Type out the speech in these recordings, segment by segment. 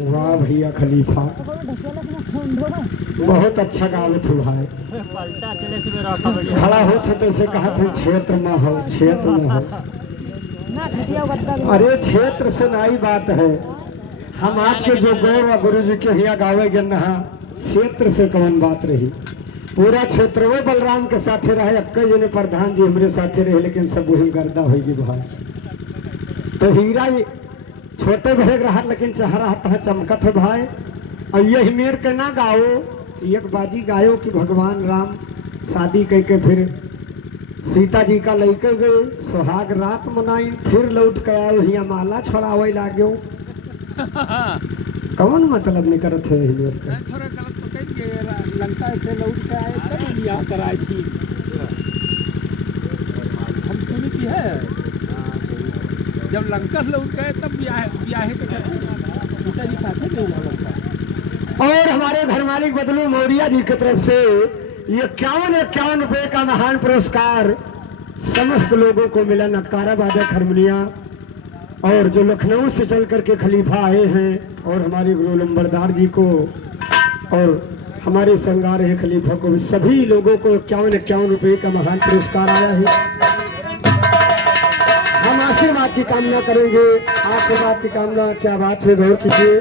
वाह भैया खलीफा, बहुत अच्छा गावत हो भाई। खड़ा होते तो ऐसे कहा थे क्षेत्र में हो, क्षेत्र में हो। अरे क्षेत्र से नई बात है, हम आपके जो गौर व गुरु जी के यहाँ गावेगे न, क्षेत्र से कौन बात रही। पूरा क्षेत्र वो बलराम के साथे रहे, अक्का जी ने प्रधान जी हमारे साथे रहे, लेकिन सब वही गर्दा होगी भाई। तो हीरा छोटे भले रहा लेकिन चाह रहा था चमकत हो भाई। और यही मेर के ना गाओ, एक बाजी गायो कि भगवान राम शादी कह के फिर सीता जी का लैके गए, सुहाग रात मनाई, फिर लौट के आए हिया माला छोड़ावे लागो। कौन मतलब नहीं करत है मेर के? लंका से लौट के आए तब बियाह कराई थी, हम सुनी की है। जब लंका से लौट गए तब ब्याह के पिताजी साथे नहीं हुआ लंका। और हमारे घर मालिक बदलू मौर्य जी की तरफ से ये 51 रुपए का महान पुरस्कार समस्त लोगों को मिला। नकारा बादक हारमोनिया और जो लखनऊ से चल करके खलीफा आए हैं, और हमारे गुरु लंबरदार जी को और हमारे संगार है खलीफा को, सभी लोगों को 51 रुपए का महान पुरस्कार आया है। हम आशीर्वाद की कामना करेंगे। आशीर्वाद की कामना क्या बात है, गौर कीजिए।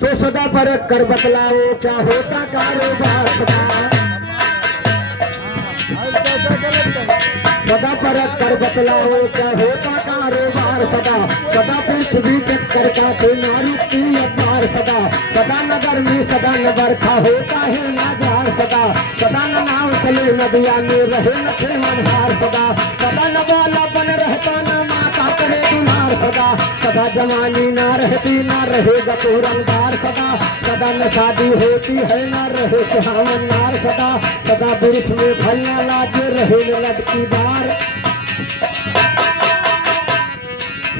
तो सदा पर कर बतलाओ क्या होता कारोबार, सदा पर कर बतलाओ क्या होता कारोबार। सदा सदा पृथ्वी चक्कर का ना रुकती अखबार। सदा सदा नगर में सदा न बरखा होता है ना जार। सदा सदा न नाव चले नदिया में रहे न थे मनहार। सदा सदा न बाला बन रहता न माता करे दुलार। सदा सदा जवानी ना रहती ना रहेगा तो रंगदार। सदा सदा न शादी होती है ना रहे सुहावन नार। सदा सदा वृक्ष में फलना लागे रहे न लटकी डार।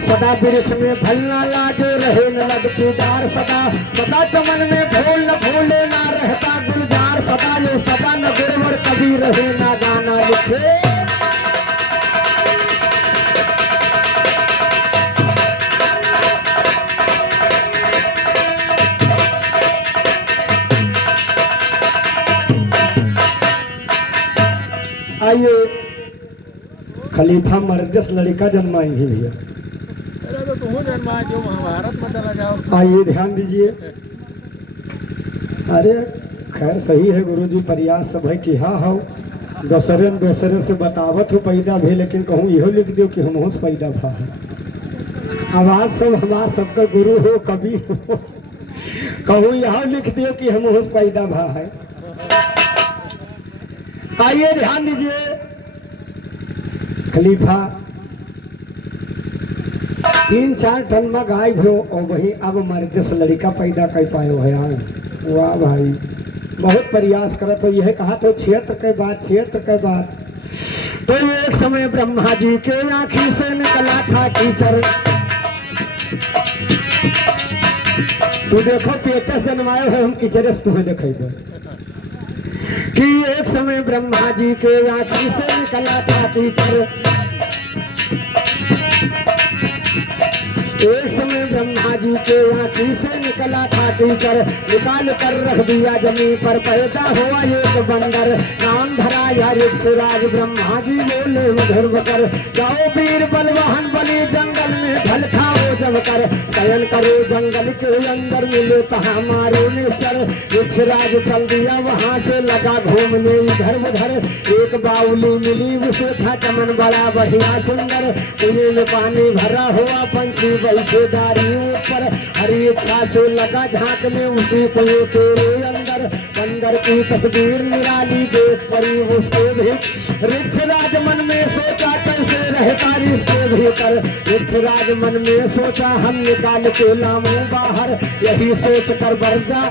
सदा वृक्ष में फलना लागे रहे न लटकी डार। सदा सदा चमन में भूल न भूले ना रहता गुलजार। सदा ये सदा न गुरवर कभी रहे ना गाना लिखे। आइए खलीफा मरगस लड़का जन्माएंगे भैया। तो जन्मा जो महाभारत में चला जाओ। आइए ध्यान दीजिए। अरे खैर सही है गुरुजी, प्रयास सब है कि हाँ हो दूसरे से बतावत हो पैदा भी, लेकिन कहूँ इहो लिख दो कि हम होश पैदा भा है। अब आप सब हमार सबका गुरु हो, कवि हो, कहूँ यह लिख दो कि हम होश पैदा भा है। आइए ध्यान दीजिए। खलीफा 3-4 टन में गाय भो और वही अब मर्दस लड़का पैदा कर पायो है। वाह भाई, बहुत प्रयास करत हो। यह कहा तो क्षेत्र के बात, क्षेत्र के बात। तो एक समय ब्रह्मा जी के आँखी से निकला था कीचड़। तू देखो पेटे जन्माए है, हम कीचड़ से तुम्हें देखेंगे कि एक समय ब्रह्मा जी के आँखी से निकला था कीचड़। एक समय ब्रह्मा जी के आँखी से निकला था कीचड़। निकाल कर रख दिया जमीन पर, पैदा हुआ एक बंदर, नाम धरा या ऋक्षराज। ब्रह्मा जी बोले मधुर बकर, जाओ वीर बलवाहन बने जंगल में ढल खाओ जम कर। शयन करो जंगल के अंदर, मिले तहाँ मारो निश्चर। ऋक्षराज चल दिया वहाँ से, लगा घूमने इधर उधर। एक बाउली मिली उसे था चमन बड़ा बढ़िया सुंदर। कुएं में पानी भरा हुआ पंछी बैठे डारी ऊपर। हरी इच्छा से लगा झांकने उसी कुएं के अंदर। बंदर की तस्वीर निराली देख पड़ी उसके भी। ऋक्षराज मन में सोचा कैसे रहता इसके भीतर। ऋक्षराज मन में सोचा हम निकाल के लाऊं बाहर। यही सोच कर बरजा,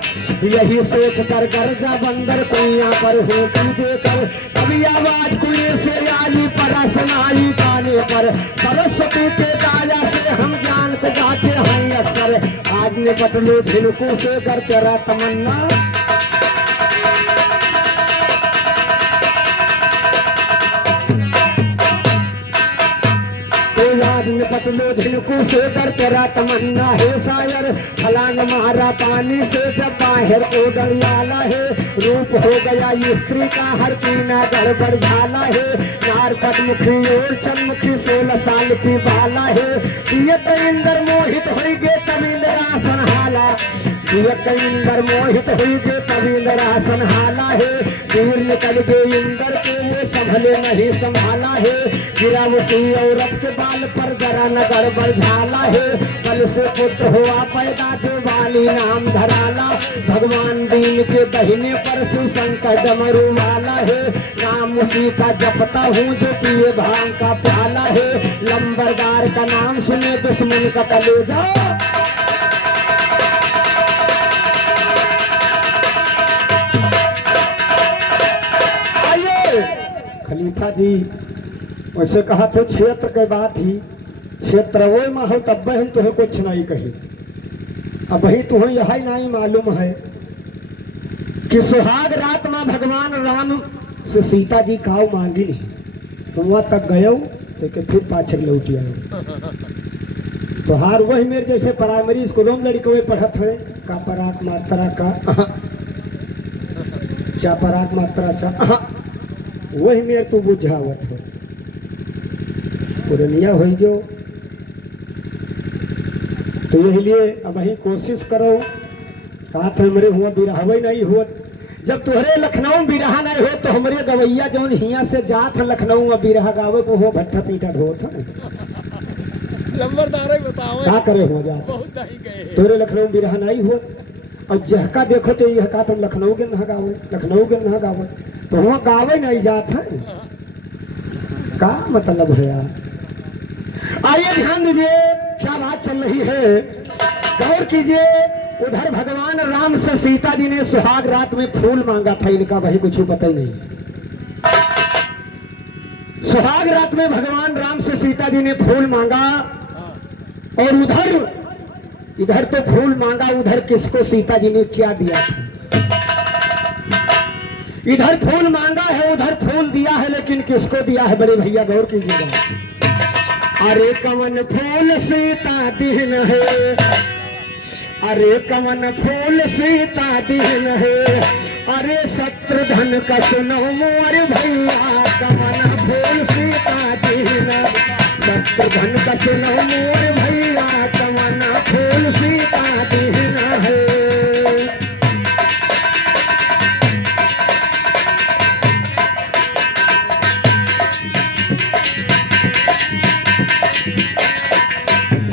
यही सोच कर गरजा बंदर कुइयां पर होती देकर। कभी आवाज कुएं से आई परा सुनाई काने पर। सरस्वती के दाया से हम ज्ञान को गाते हैं असर। आज निपट लो झिलकों से कर तेरा तमन्ना। लो झिनकू से डर तेरा तमन्ना है शायर, छलांग मारा पानी से जब बाहर को डरियाला है, रूप हो गया स्त्री का हर कीना गड़बड़ झाला है, नार पदमुखी और चंद्रमुखी 16 साल की बाला है, दियत इंदर मोहित होई गे तभी मेरा सनहाला, दियत इंदर मोहित होई गे तभी मेरा सनहाला है, तीर निकल गए इंदर के वो संभले नहीं संभाला है, गिरा उसी औरत के बाल पर जरा न गड़बड़ झाला है, बल से पुत्र हुआ पैदा जो वाली नाम धराला, भगवान दीन के दहिने पर सुसंकर डमरू वाला है, नाम उसी का जपता हूँ जो पिए भांग का प्याला है, लंबरदार का नाम सुने दुश्मन का कलेजा, खलीफा जी वैसे कहा तो क्षेत्र के बात ही क्षेत्र वो में हो तब बहन तुम्हें कुछ नहीं कही, अब ही तुम्हें यही नहीं मालूम है कि सुहाग रात में भगवान राम से सीता जी काव मांगी नहीं, तुम वहां तक गयो तो फिर पाछे लौट आओ, तो हार वही मेरे जैसे प्राइमरी स्कूलों में लड़के पढ़त है का पराक मात्रा का चा पराक मात्रा चा वही मेरे तू बुझावत है, पुरनिया हो जो तो यही लिए अब ही कोशिश करो, कहा था हमारे हुआ बिरहवे नहीं हुआ, जब तुहरे लखनऊ बिरहा नहीं हो तो हमारे गवैया जौन हिया से जात लखनऊ में बिरहा गावे को हो भट्ठा पीटा ढोत है, क्या करे हो जा तुहरे लखनऊ बिरहा नहीं हो, अब जहका देखो तो यह का तुम लखनऊ के नहा गावे, लखनऊ के नहा गावे तो वहाँ गावे नहीं जात है, का मतलब है यार। आइए ध्यान दीजिए क्या बात चल रही है, गौर कीजिए, उधर भगवान राम से सीता जी ने सुहाग रात में फूल मांगा था, इनका वही कुछ पता ही नहीं, सुहाग रात में भगवान राम से सीता जी ने फूल मांगा, और इधर तो फूल मांगा, उधर किसको सीता जी ने क्या दिया था, इधर फूल मांगा है उधर फूल दिया है, लेकिन किसको दिया है बड़े भैया गौर कीजिएगा, अरे कमन फूल सीता दीन है, अरे कमन फूल सीता दीन है, अरे शत्रुघ्न का सुनो मोर भैया, कमन फूल सीता दीन, शत्रुघ्न का सुनो मोर भैया, कमन फूल सीता दीन है,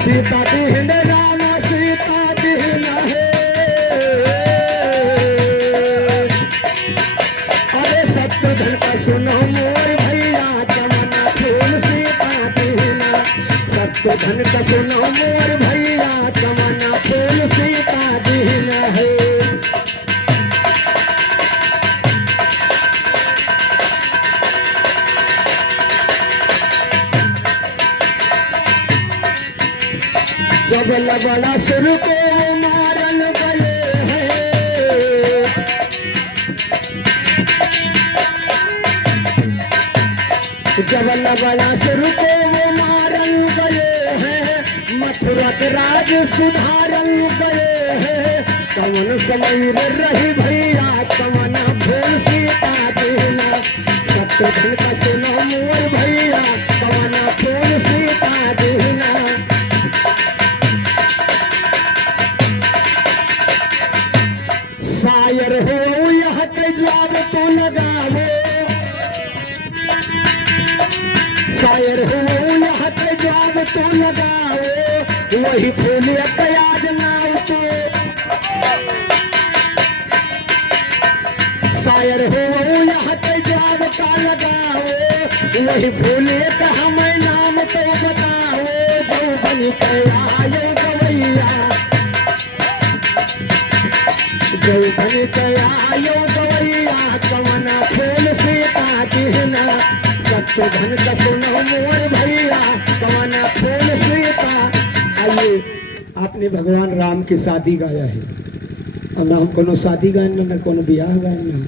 सीता दीन राम सीता दीन है, अरे शत्रुघ्न का सुनो मोर भैया, कमन फूल सीता दीन, शत्रुघ्न का सुनो मोर भैया, कमन फूल सीता दीन है, जब लबड़ा सुर को मारल गए हैं, जब लबड़ा सुर को मारल गए हैं, मथुरा के राज सुधारल गए हैं, कवन समय रही भैया, कवन फूल सीता दीना, शत्रुघ्न का सुनो मोर भैया, कवन फूल सीता दीना, शायर हो यह के जवाब तो लगावे, शायर हो यह के जवाब तो लगावे, वही फूल आज नाव तो, शायर हो यह के जवाब का लगावे, वही फूल हमें नाम तो बताओ, जो बन के आयो गवैया, जो बन के आयो गवैया, कवन फूल सीता दीन, शत्रुघ्न का सुनो मोर भैया, कवन फूल सीता। आइए आपने भगवान राम की शादी गाया है, और ना हम कोनो शादी गाए ना कोनो ब्याह गाए, ना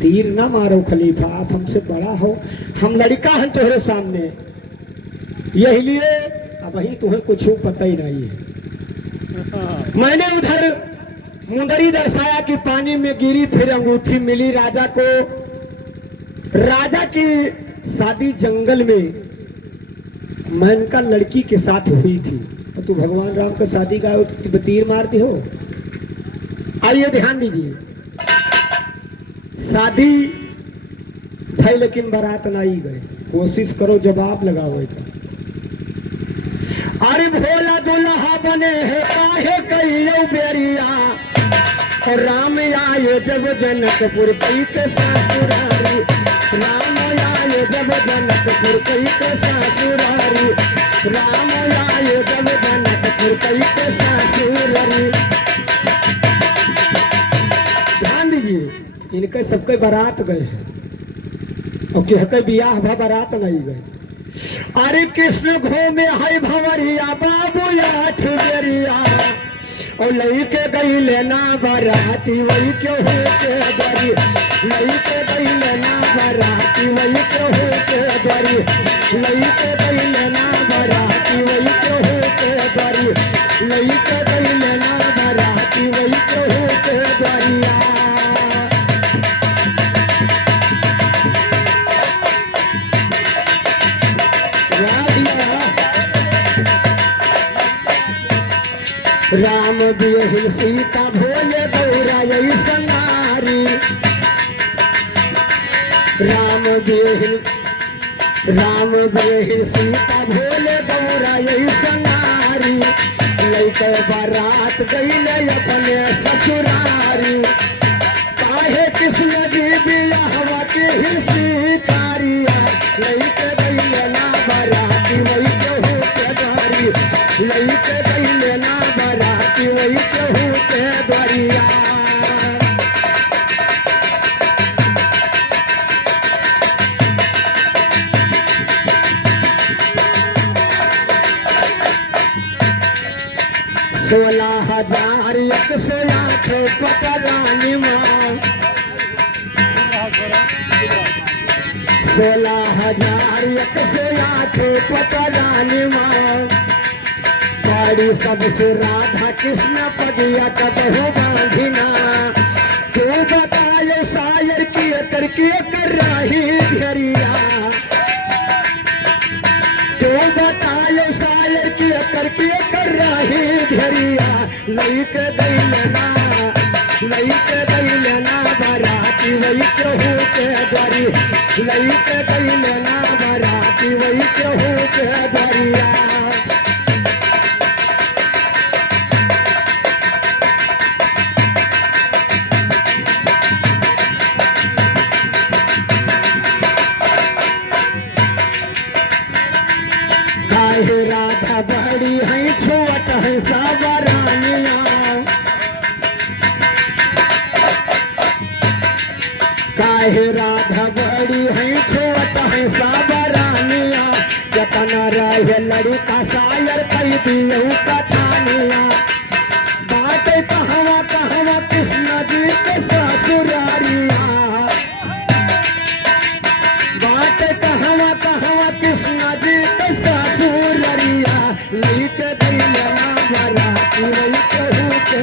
तीर ना मारो खलीफा, आप हमसे बड़ा हो, हम लड़का हैं तुम्हारे सामने, यही लिए अब वही तुम्हें कुछ पता ही नहीं है। मैंने उधर मुंदरी दर्शाया कि पानी में गिरी, फिर अंगूठी मिली राजा को। राजा की शादी जंगल में मेनका लड़की के साथ हुई थी। तो भगवान राम का शादी का तीर मारती हो। आइए ध्यान दीजिए, शादी भाई लेकिन बारात ना ही गए। कोशिश करो जवाब लगाओ का। अरे भोला दुल्हा बने है काहे कहियो बेरिया, और राम आए जब जनकपुर कई के ससुरारी। राम आए जब जनकपुर कई के ससुरारी। राम आए जब जनकपुर कई के ससुरारी। ध्यान दीजिए, इनके सबके बारात गए हैं और कहते बियाह भा बारात नहीं गए। अरे कृष्ण घूमे है भंवरिया बाबू आठ बेरिया, और लई के गई लेना बाराती वही क्यों हो के दरी। लई के गई लेना बाराती वही क्यों हो के दरी। लई के गई लेना बाराती वही क्यों हो के दरी। लई के गई लेना बाराती वही क्यों हो के दरिया। राम बियहिन सीता भोले गौरा यही संगारी। राम बियहिन सीता भोले गौरा यही संगारी। लैके बारात गईले अपने ससुरारी। काहे कृष्ण जी बियाहवा के ही सीतारिया। लैके गईले ना बाराती वही क्यों हो के दारी। लैके गईले ना बाराती वही क्यों हो के दरिया। सोलह हजार 108 पटरानी माँ। 16,108 पटरानी माँ। बड़ी सबसे राधा कृष्ण पगिया कब हो बांधिना। तू बतायो शायर की करके कर रही घेरिया। तू बतायो शायर की करके कर रही घेरिया। लैके दैलना बाराती वही क्यों हो के दरी। लैके दैलना बाराती वही क्यों हो के दरिया। काहे राधा बड़ी है छोट है सावरानिया। काहे राधा बड़ी है छोट है सावरानिया। जतन रहे लड़का शायर कई दियो कथानिया। बात कहवा कहवा कृष्ण जी के ससुरारिया। बात कहवा कहवा कृष्ण जी के ससुरारिया। लैके दैलना बाराती वही कहू के।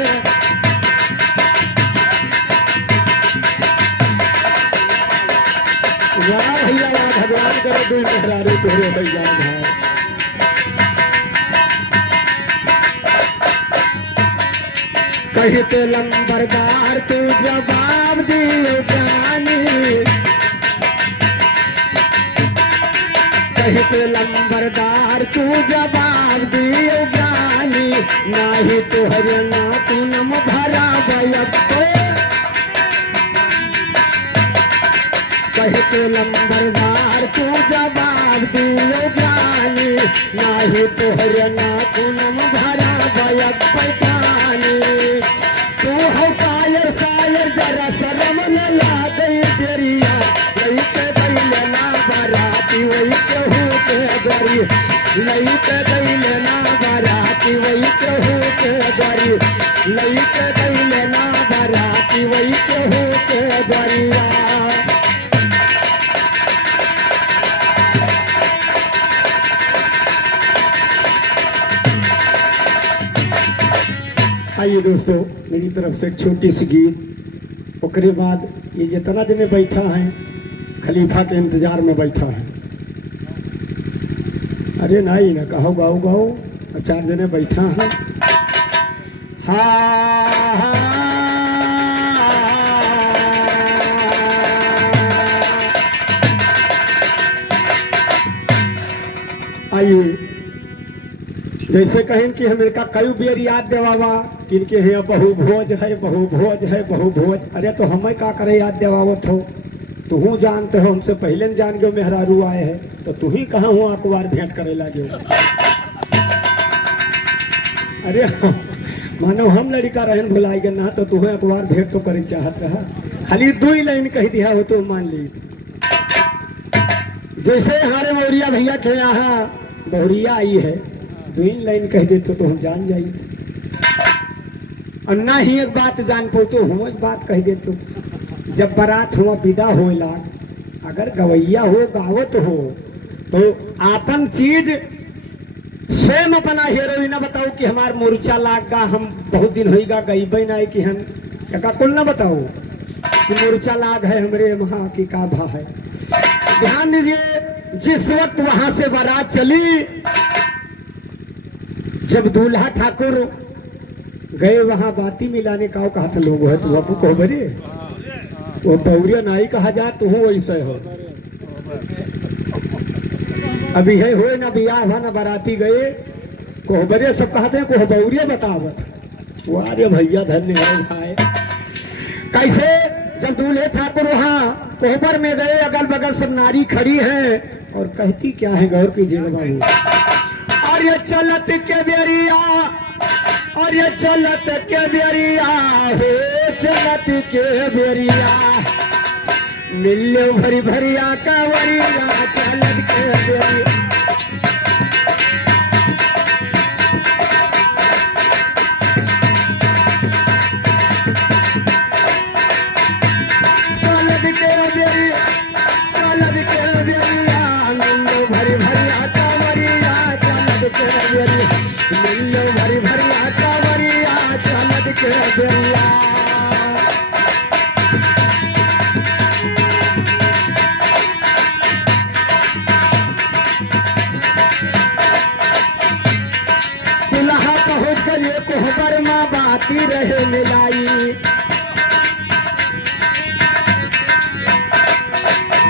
वाह भैया वाह, भगवान करे दुई मेहरारू तोरे भैया भाई। कहते लंबरदार तू जवाब दियो ज्ञानी। कहते लंबरदार तू जवाब दियो ज्ञानी। नाही तोहरे ना तू नम भरा बयप्पो। कहते लंबरदार तू जवाब दियो ज्ञानी। नाही तोहरे ना तू नम भरा बयप्पानी। तू हो कायर शायर जरा शरम न लागई तेरिया। लैके दैलना बाराती वही क्यों हो के दरी। लैके दैलना बाराती वही क्यों हो के दरी। लैके दैलना बाराती वही क्यों हो के दरिया। आइए दोस्तों, मेरी तरफ से एक छोटी सी गीत, उसके बाद ये जितना जने बैठा है खलीफा के इंतजार में बैठा है। अरे नहीं ना कहो गाओ गाओ, 4 जने बैठा है। आइए, जैसे कहें कि हम इनका कई बेर याद देवावा, इनके है बहु भोज है, बहु भोज है, बहु भोज। अरे तो हमें का करे याद देवावत हो, तू हूँ जानते हो, हमसे पहले न जान गयो मेहरारू आए है, तो तू ही कहाँ हुआ अखबार भेंट करे लगे। अरे मानो हम लड़का रहन भुलाई गए ना, तो तुम्हें अखबार भेंट तो करे चाहत रहा, खाली 2 ही लाइन कह दिया हो तो मान ली। जैसे हमारे मौरिया भैया के यहाँ बहुरिया आई है, 2 ही लाइन कह दे तो हम जान जाइए, और ना ही एक बात जान पो तो हम एक बात कह दे तो। जब बारात हुआ विदा हो लाग, अगर गवैया हो गावत हो तो आपन चीज स्वयं अपना हीरोइन बताओ कि हमार मोर्चा लाग गा, हम बहुत दिन होगा गई ना कि हम का कुल ना बताओ कि मोर्चा लाग है हमरे वहाँ की का भा है। ध्यान दीजिए, जिस वक्त वहां से बारात चली, जब दूल्हा ठाकुर गए वहां बाती मिलाने का कहा था लोग है, तो बापू कहो बरे वो बौरिया नहीं कहा जा, तू वैसे हो। अभी है हो ना बियाह हुआ ना बाराती गए, कोहबरिया सब कहते हैं कोहबौरिया बतावत। वारे भैया धन्य है भाई। कैसे जब दूल्हे ठाकुर वहाँ कोहबर में गए, अगल बगल सब नारी खड़ी हैं और कहती क्या है, गौर कीजिएगा बाबू। और ये चलत के बेरिया, और ये चलत के बेरिया हो, चलत के बेरिया मिलो भरी भरिया कावरिया, चलत के बेरिया। कोहबर माँ बाती रहे मिलाई,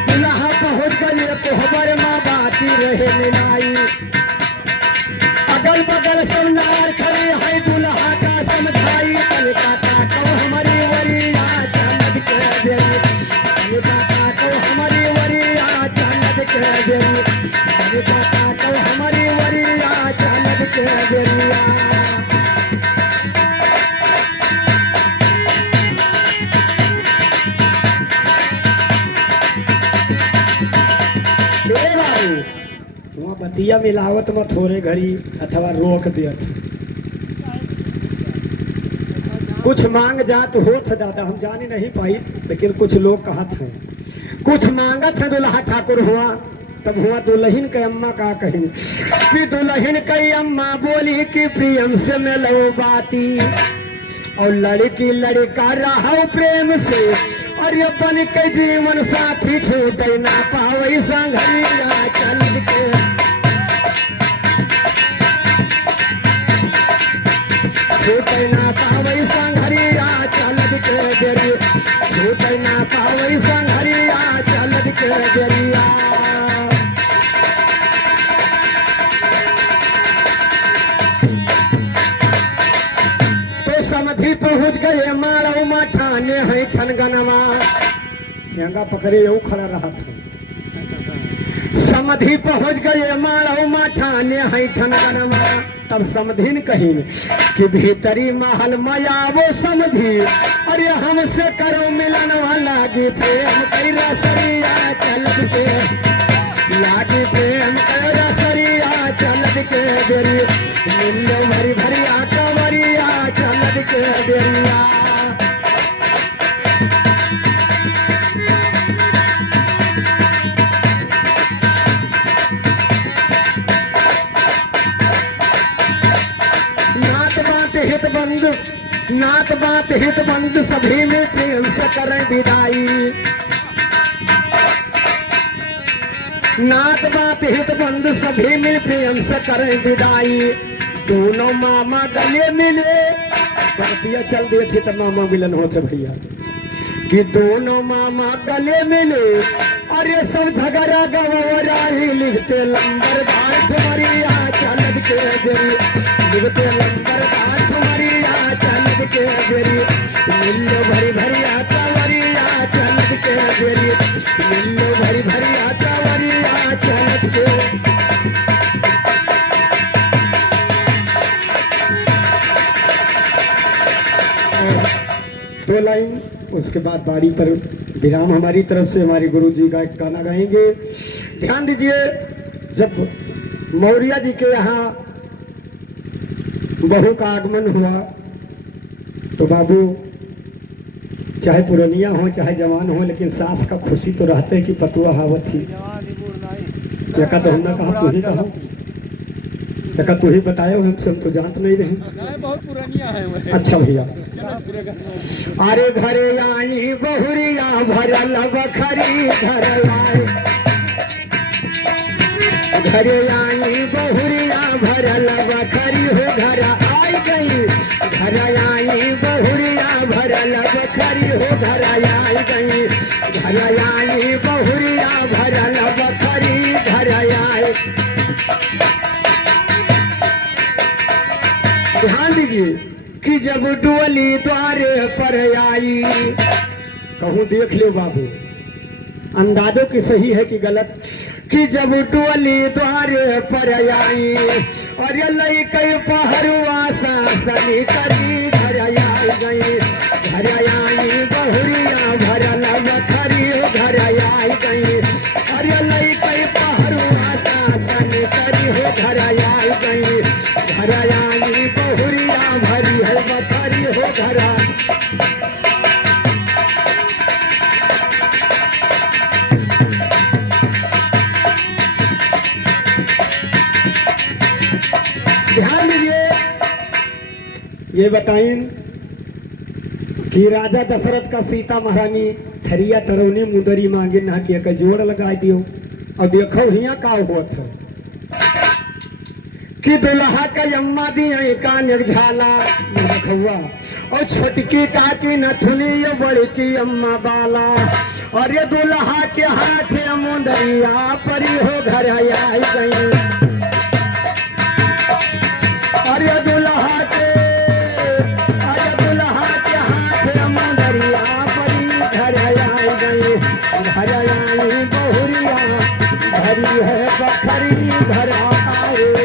दुल्हा पहुँच गए कोहबर माँ बाती रहे मिलाई। अगल बगल सब नार खड़े है, दुल्हा का समझाई, कलकाता को हमारी वरिया चांद के बेरी, कलकाता को हमारी वरिया चांद के बेरी, कलकाता को हमारी वरिया चांद के बेरिया। वहाँ बतिया मिलावत में थोड़े घड़ी अथवा रोक दियत, कुछ मांग जात होत दादा, हम जाने नहीं पाई, लेकिन कुछ लोग कहत हैं, कुछ मांगत है दुल्हा ठाकुर हुआ। तब हुआ दुल्हन के अम्मा का कही कि दुल्हन की अम्मा बोली कि प्रियम से मिलो बाती, और लड़की लड़का रहा प्रेम से, और ये बन के जीवन साथी छूटे ना पावे संघरिया चल के, छूटे ना पावे संघरिया चल के बेरी, छूटे ना पावे संघरिया चल के बेरिया। तो समधि पहुंच गए मारो माठाने है ठनगनवा, यंगा पकड़े यू खड़ा रहा था। समधि पहुंच गए मारो माठाने है ठनगनवा, तब समधिन कही कि भीतरी महल माया वो समधि, अरे हमसे करो मिलन वाला गी प्रेम कई रसरिया चलत के, लागी प्रेम कई रसरिया चलत के बेरी, मिलो भरी भरिया कवरिया चलत के बेरिया। नात बात हित बंद नात बात हित बंद सभी में प्रेम से करें विदाई। नात बात हित बंद सभी में प्रेम से करें विदाई। दोनों मामा गले मिले, बरतिया चल दिए थे तब मामा मिलन होते भैया कि दोनों मामा गले मिले। अरे सब झगड़ा गवरा ही लिखते लंबर धार तुम्हारी चलद के बेरी, लिखते लंबर धार तुम्हारी चलद के बेरी। मिल्लो भरी भरी आचावरी चलद के बेरी, मिल्लो भरी भरी आचावरी चलद के। दो लाइन उसके बाद बारी पर विराम हमारी तरफ से हमारे गुरु जी का एक गाना गाएंगे। ध्यान दीजिए, जब मौर्य जी के यहाँ बहू का आगमन हुआ तो बाबू चाहे पुरानिया हो चाहे जवान हो, लेकिन सास का खुशी तो रहते कि पतुआ हावत थी। जका तो हमने कहा तू ही कहा, जका तू ही बताए, हम सब तो जानते नहीं रहे। बहुत पुरानिया है। अच्छा भैया, अरे घरे आई बहुरिया भरल बखरी घर आए, घरे आई बहुरिया भरल बखरी हो घर आई गई। घर आई बहुरिया भरल बखरी हो घर आई गई। घर आई बहुरिया भरल बखरी घर आए। ध्यान दीजिए कि जब डोली द्वारे पर आई, कहूँ देख लो बाबू, अंदाजों की सही है कि गलत, कि जब डोली द्वारे पर आई और लई कई पहरुआ सासनी करी घर आई गई। घर आई बहुरिया भरल बखरी घर आई गई। और लई कई पहरुआ सासनी करी हो घर आई गई। घर आई बहुरिया भरी है बखरी हो घर। ध्यान दीजिए, ये बताएं कि राजा दशरथ का सीता महारानी थरिया टरौने मुदरी मांगे ना कि एक जोड़ लगा दियो। और देखो हिया का हुआ था कि दुल्हा का अम्मा दी का निर्झाला रखुआ और छोटकी काकी नथुनी यो बड़की अम्मा बाला। और ये दुल्हा के हाथ मुंदरिया परी हो घर आई गई। और ये दुल्हा के हाथ मुंदरिया परी घर आई गई। घर आई बहुरिया भरी है बखरी घर आए।